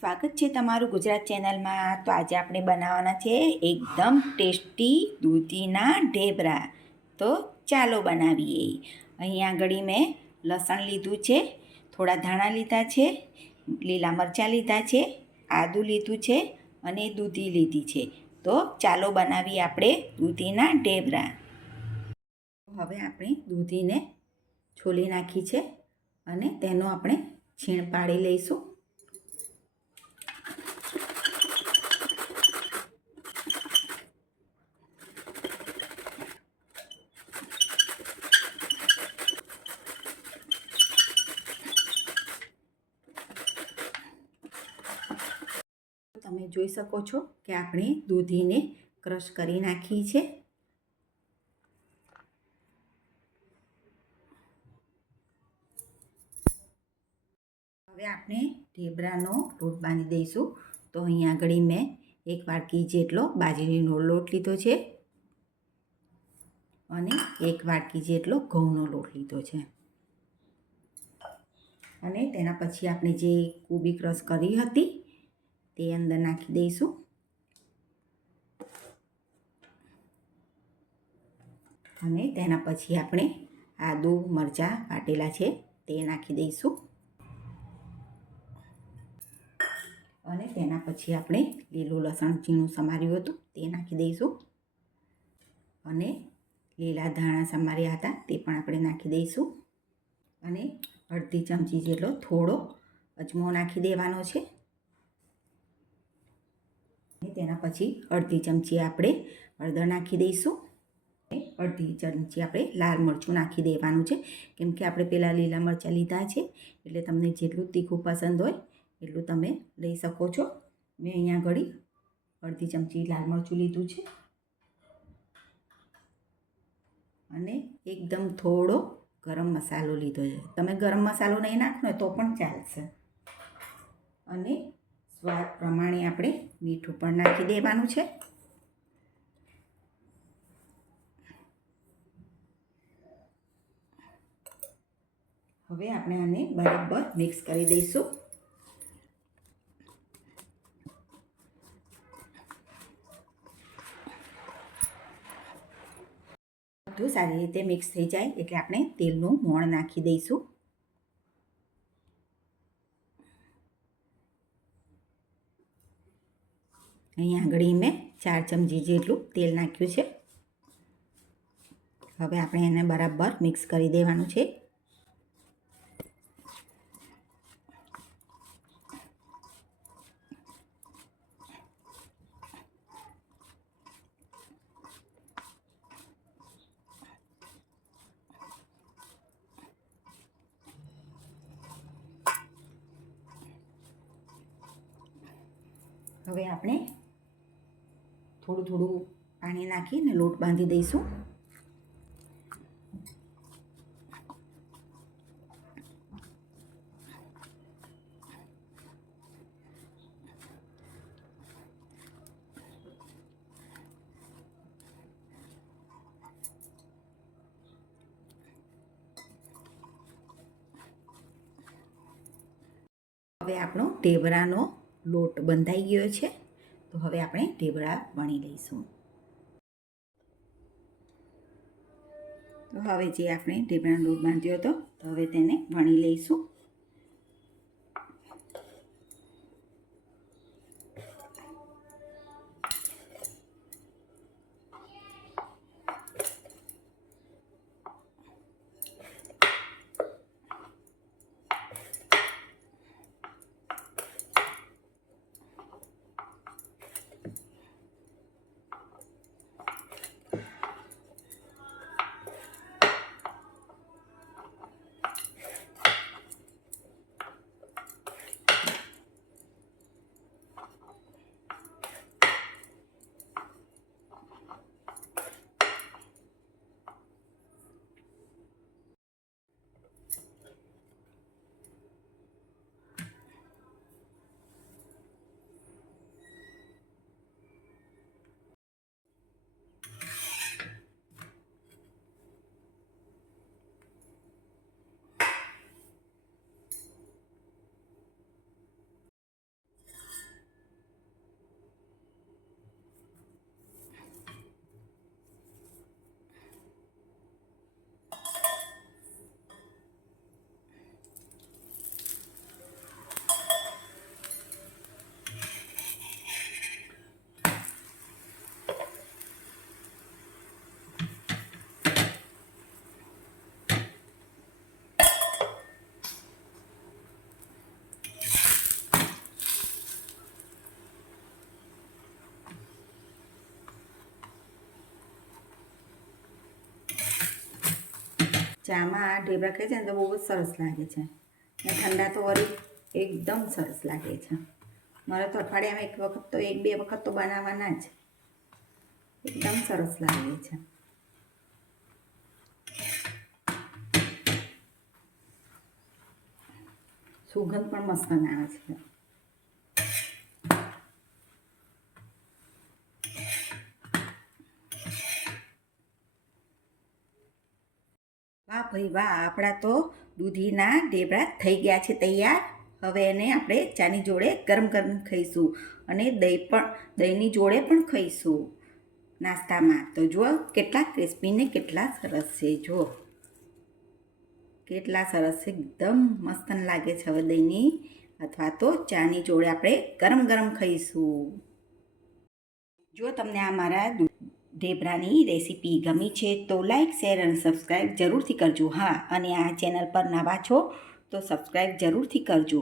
સ્વાગત છે તમારું ગુજરાત ચેનલમાં. તો આજે આપણે બનાવવાના છે એકદમ ટેસ્ટી દૂધીના ઢેબરા. તો ચાલો બનાવીએ. અહીંયા આગળ મેં લસણ લીધું છે, થોડા ધાણા લીધા છે, લીલા મરચાં લીધા છે, આદું લીધું છે અને દૂધી લીધી છે. તો ચાલો બનાવીએ આપણે દૂધીના ઢેબરા. હવે આપણે દૂધીને છોલી નાખી છે અને તેનો આપણે છીણ પાડી લઈશું. તમે જોઈ શકો છો કે આપણે દૂધીને ક્રશ કરી નાખી છે. હવે આપણે ઢેબરાનો લોટ બાંધી દઈશું. તો અહીંયા આગળ મેં એક વાટકી જેટલો બાજરીનો લોટ લીધો છે અને એક વાટકી જેટલો ઘઉંનો લોટ લીધો છે. અને તેના પછી આપણે જે કુબી ક્રશ કરી હતી તે અંદર નાખી દઈશું અને તેના પછી આપણે આદુ, મરચાં વાટેલા છે તે નાખી દઈશું. અને તેના પછી આપણે લીલું લસણ ઝીણું સમાર્યું હતું તે નાખી દઈશું. અને લીલા ધાણા સમાર્યા હતા તે પણ આપણે નાખી દઈશું. અને અડધી ચમચી જેટલો થોડો અજમો નાખી દેવાનો છે. તેના પછી અડધી ચમચી આપણે હળદર નાખી દઈશું. અડધી ચમચી આપણે લાલ મરચું નાખી દેવાનું છે. કેમ કે આપણે પહેલાં લીલા મરચાં લીધા છે, એટલે તમને જેટલું તીખું પસંદ હોય એટલું તમે લઈ શકો છો. મેં અહીંયા ઘડી અડધી ચમચી લાલ મરચું લીધું છે. અને એકદમ થોડો ગરમ મસાલો લીધો છે. તમે ગરમ મસાલો નહીં નાખો ને તો પણ ચાલશે. અને સ્વાદ પ્રમાણે આપણે મીઠું પણ નાખી દેવાનું છે. હવે આપણે આને બરાબર મિક્સ કરી દઈશું. બધું સારી રીતે મિક્સ થઈ જાય એટલે આપણે તેલનું મોણ નાખી દઈશું. અહીંયા આગળ મેં ચાર ચમચી જેટલું તેલ નાખ્યું છે. હવે આપણે એને બરાબર મિક્સ કરી દેવાનું છે. હવે આપણે થોડું થોડું પાણી નાખીને લોટ બાંધી દઈશું. હવે આપણો ઢેબરાનો લોટ બંધાઈ ગયો છે. તો હવે આપણે ઢેબળા વણી લઈશું. તો હવે જે આપણે ઢેબળાનો લોટ બાંધ્યો હતો, તો હવે તેને વણી લઈશું. ચામાં આ ઢેબરા ખાય છે ને તો બહુ જ સરસ લાગે છે. ને ઠંડા તો વળી એકદમ સરસ લાગે છે. મારે તો અઠવાડિયામાં એક વખત તો, એક બે વખત તો બનાવવાના જ. એકદમ સરસ લાગે છે. સુગંધ પણ મસ્ત આવે છે. વાહ ભાઈ વાહ, આપણા તો દૂધીના ઢેબરા થઈ ગયા છે તૈયાર. હવે એને આપણે ચાની જોડે ગરમ ગરમ ખાઈશું અને દહીં પણ, દહીંની જોડે પણ ખાઈશું નાસ્તામાં. તો જુઓ કેટલા ક્રિસ્પી ને કેટલા સરસ છે, જુઓ. કેટલા સરસ છે એકદમ મસ્ત લાગે છે હવે દહીંની. અથવા તો ચાની જોડે આપણે ગરમ ગરમ ખાઈશું. જો તમને આ મારા ઢેબરાની રેસીપી ગમી છે તો લાઇક શેર અને સબસ્ક્રાઈબ જરૂરથી કરજો. હા, અને આ ચેનલ પર નવા છો તો સબસ્ક્રાઈબ જરૂરથી કરજો.